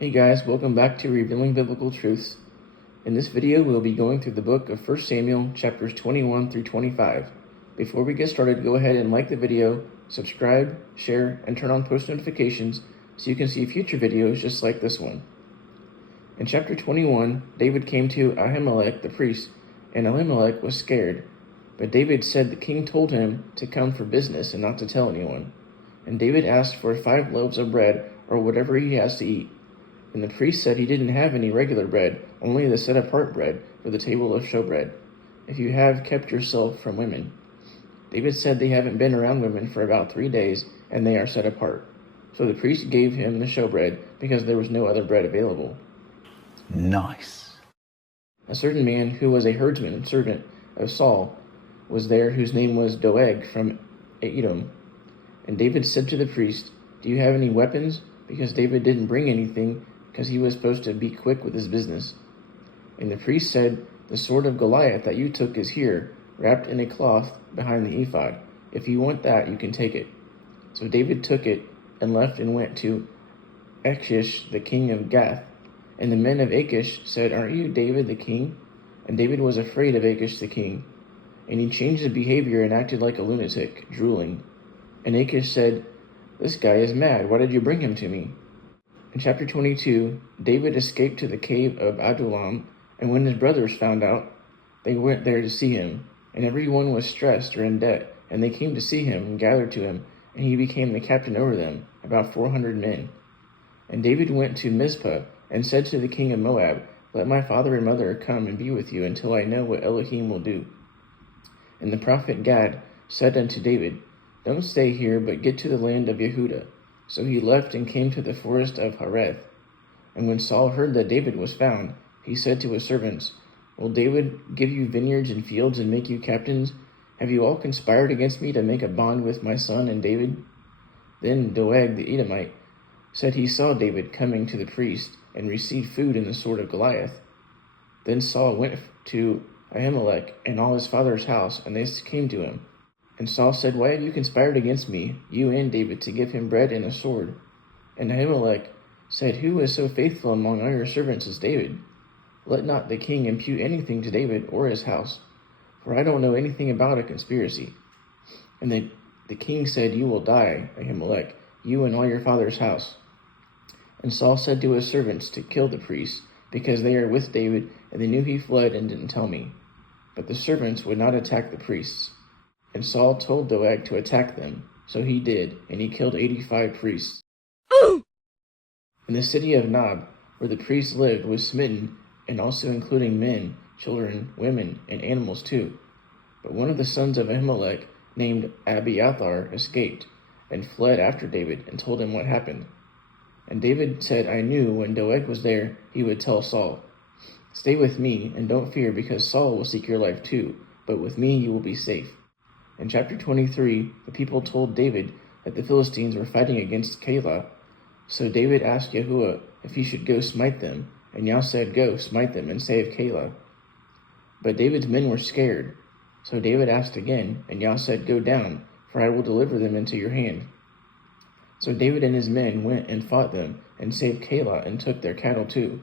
Hey guys, welcome back to Revealing Biblical Truths. In this video, we'll be going through the book of 1 Samuel, chapters 21 through 25. Before we get started, go ahead and like the video, subscribe, share, and turn on post notifications so you can see future videos just like this one. In chapter 21, David came to Ahimelech the priest, and Ahimelech was scared. But David said the king told him to come for business and not to tell anyone. And David asked for 5 loaves of bread, or whatever he has to eat. And the priest said he didn't have any regular bread, only the set-apart bread for the table of shewbread, if you have kept yourself from women. David said they haven't been around women for about 3 days, and they are set apart. So the priest gave him the shewbread, because there was no other bread available. Nice. A certain man who was a herdsman servant of Saul was there, whose name was Doeg from Edom. And David said to the priest, "Do you have any weapons?" Because David didn't bring anything, because he was supposed to be quick with his business. And the priest said, "The sword of Goliath that you took is here, wrapped in a cloth behind the ephod. If you want that, you can take it." So David took it and left and went to Achish, the king of Gath. And the men of Achish said, "Aren't you David the king?" And David was afraid of Achish the king. And he changed his behavior and acted like a lunatic, drooling. And Achish said, "This guy is mad. Why did you bring him to me?" In chapter 22, David escaped to the cave of Adullam, and when his brothers found out, they went there to see him. And everyone was stressed or in debt, and they came to see him and gathered to him, and he became the captain over them, about 400 men. And David went to Mizpah and said to the king of Moab, "Let my father and mother come and be with you until I know what Elohim will do." And the prophet Gad said unto David, "Don't stay here, but get to the land of Yehudah." So he left and came to the forest of Hareth. And when Saul heard that David was found, he said to his servants, "Will David give you vineyards and fields and make you captains? Have you all conspired against me to make a bond with my son and David?" Then Doeg the Edomite said he saw David coming to the priest and received food in the sword of Goliath. Then Saul went to Ahimelech and all his father's house, and they came to him. And Saul said, "Why have you conspired against me, you and David, to give him bread and a sword?" And Ahimelech said, "Who is so faithful among all your servants as David? Let not the king impute anything to David or his house, for I don't know anything about a conspiracy." And the king said, "You will die, Ahimelech, you and all your father's house." And Saul said to his servants to kill the priests, because they are with David, and they knew he fled and didn't tell me. But the servants would not attack the priests. And Saul told Doeg to attack them. So he did, and he killed 85 priests. And the city of Nob, where the priests lived, was smitten, and also including men, children, women, and animals too. But one of the sons of Ahimelech, named Abiathar, escaped, and fled after David, and told him what happened. And David said, "I knew when Doeg was there, he would tell Saul. Stay with me, and don't fear, because Saul will seek your life too, but with me you will be safe." In chapter 23, the people told David that the Philistines were fighting against Keilah. So David asked Yahuwah if he should go smite them, and Yah said, "Go, smite them, and save Keilah." But David's men were scared. So David asked again, and Yah said, "Go down, for I will deliver them into your hand." So David and his men went and fought them, and saved Keilah, and took their cattle too.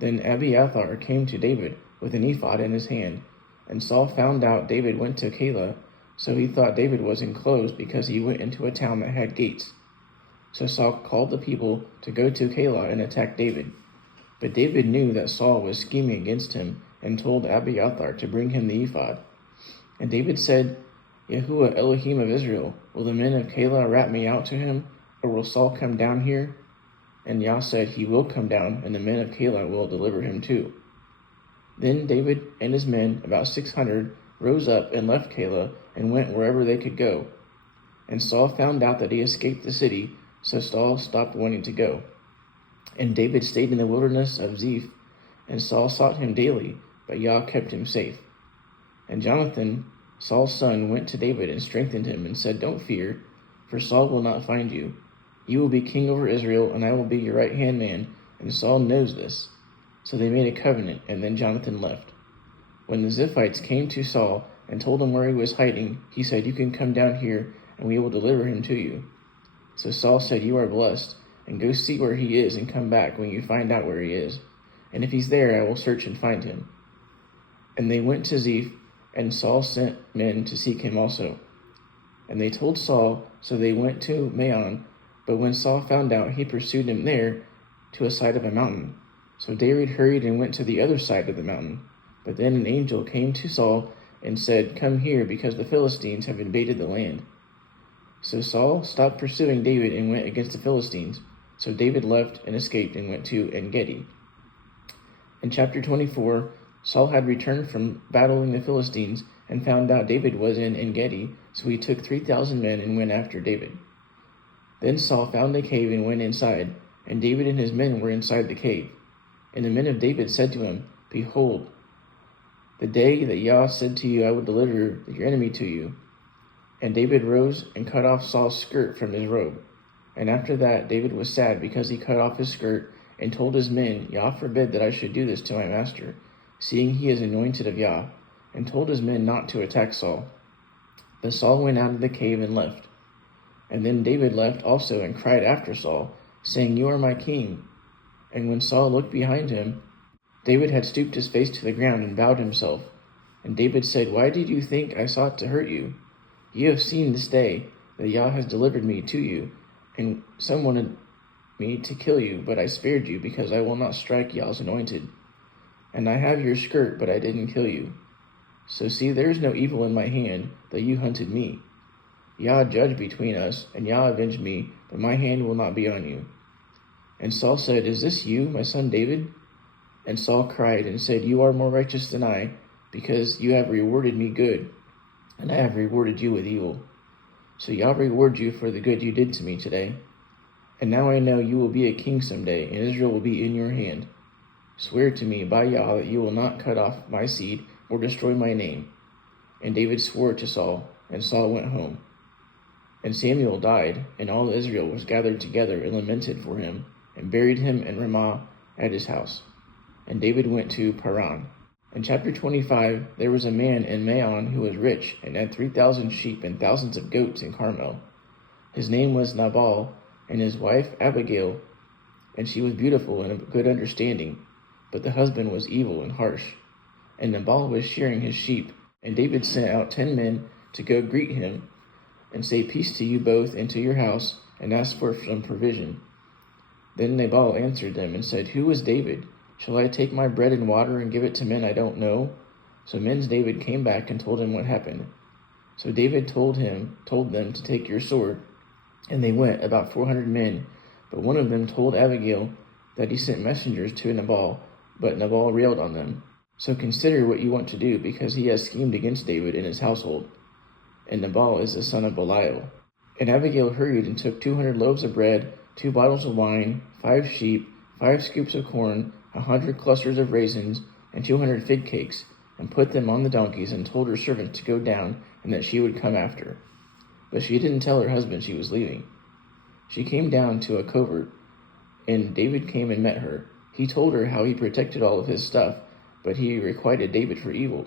Then Abiathar came to David with an ephod in his hand, and Saul found out David went to Keilah. So he thought David was enclosed, because he went into a town that had gates. So Saul called the people to go to Keilah and attack David. But David knew that Saul was scheming against him, and told Abiathar to bring him the ephod. And David said, "Yahuwah Elohim of Israel, will the men of Keilah rat me out to him, or will Saul come down here?" And Yah said, "He will come down, and the men of Keilah will deliver him too." Then David and his men, about 600, rose up and left Keilah, and went wherever they could go. And Saul found out that he escaped the city, so Saul stopped wanting to go. And David stayed in the wilderness of Ziph, and Saul sought him daily, but Yah kept him safe. And Jonathan, Saul's son, went to David and strengthened him, and said, "Don't fear, for Saul will not find you. You will be king over Israel, and I will be your right-hand man, and Saul knows this." So they made a covenant, and then Jonathan left. When the Ziphites came to Saul and told him where he was hiding, he said, "You can come down here, and we will deliver him to you." So Saul said, "You are blessed," and go see where he is and come back when you find out where he is. And if he's there, I will search and find him." And they went to Ziph, and Saul sent men to seek him also. And they told Saul, so they went to Maon. But when Saul found out, he pursued him there to a side of a mountain. So David hurried and went to the other side of the mountain. But then an angel came to Saul and said, "Come here, because the Philistines have invaded the land." So Saul stopped pursuing David and went against the Philistines. So David left and escaped and went to En-Gedi. In chapter 24, Saul had returned from battling the Philistines and found out David was in En-Gedi, so he took 3,000 men and went after David. Then Saul found a cave and went inside, and David and his men were inside the cave. And the men of David said to him, "Behold, the day that Yah said to you, I will deliver your enemy to you." And David rose and cut off Saul's skirt from his robe. And after that, David was sad because he cut off his skirt and told his men, "Yah forbid that I should do this to my master, seeing he is anointed of Yah," and told his men not to attack Saul. But Saul went out of the cave and left. And then David left also and cried after Saul, saying, "You are my king." And when Saul looked behind him, David had stooped his face to the ground and bowed himself. And David said, "Why did you think I sought to hurt you? You have seen this day that Yah has delivered me to you, and some wanted me to kill you, but I spared you, because I will not strike Yah's anointed. And I have your skirt, but I didn't kill you. So see, there is no evil in my hand, that you hunted me. Yah judge between us, and Yah avenge me, but my hand will not be on you." And Saul said, "Is this you, my son David?" And Saul cried and said, "You are more righteous than I, because you have rewarded me good, and I have rewarded you with evil. So Yah reward you for the good you did to me today. And now I know you will be a king someday, and Israel will be in your hand. Swear to me by Yah that you will not cut off my seed or destroy my name." And David swore to Saul, and Saul went home. And Samuel died, and all Israel was gathered together and lamented for him, and buried him in Ramah at his house. And David went to Paran. In chapter 25, there was a man in Maon who was rich, and had 3,000 sheep and thousands of goats in Carmel. His name was Nabal, and his wife Abigail, and she was beautiful and of good understanding, but the husband was evil and harsh. And Nabal was shearing his sheep, and David sent out 10 men to go greet him, and say, "Peace to you both and to your house," and ask for some provision. Then Nabal answered them and said, "Who is David? Shall I take my bread and water and give it to men I don't know?" So David came back and told him what happened. So David told them to take your sword, and they went, about 400 men. But one of them told Abigail that he sent messengers to Nabal, but Nabal railed on them. So consider what you want to do, because he has schemed against David and his household. And Nabal is the son of Belial. And Abigail hurried and took 200 loaves of bread, 2 bottles of wine, 5 sheep, 5 scoops of corn, 100 clusters of raisins, and 200 fig cakes, and put them on the donkeys, and told her servants to go down, and that she would come after. But she didn't tell her husband she was leaving. She came down to a covert, and David came and met her. He told her how he protected all of his stuff, but he requited David for evil.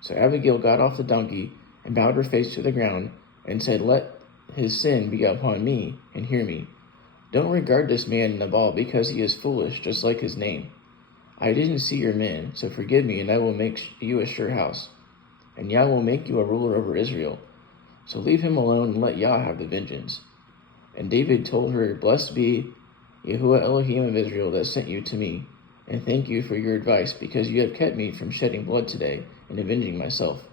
So Abigail got off the donkey and bowed her face to the ground, and said, "Let his sin be upon me, and hear me. Don't regard this man Nabal, because he is foolish, just like his name. I didn't see your men, so forgive me, and I will make you a sure house. And Yah will make you a ruler over Israel. So leave him alone and let Yah have the vengeance." And David told her, "Blessed be Yahuwah Elohim of Israel that sent you to me, and thank you for your advice, because you have kept me from shedding blood today and avenging myself."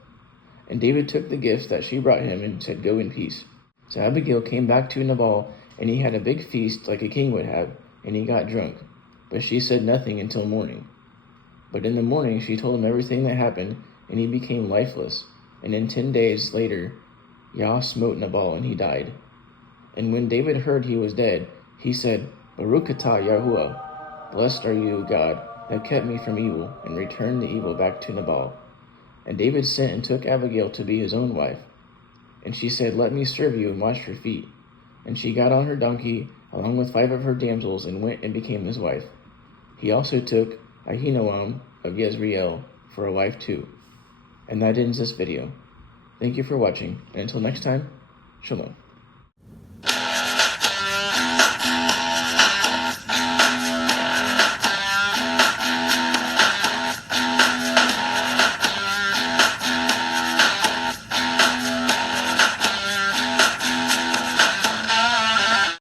And David took the gifts that she brought him and said, "Go in peace." So Abigail came back to Nabal, and he had a big feast like a king would have, and he got drunk. But she said nothing until morning. But in the morning she told him everything that happened, and he became lifeless. And in 10 days later, Yah smote Nabal, and he died. And when David heard he was dead, he said, "Baruch atah Yahuwah, blessed are you, God, that kept me from evil, and returned the evil back to Nabal." And David sent and took Abigail to be his own wife. And she said, "Let me serve you and wash your feet." And she got on her donkey, along with 5 of her damsels, and went and became his wife. He also took Ahinoam of Jezreel for a wife too. And that ends this video. Thank you for watching, and until next time, Shalom.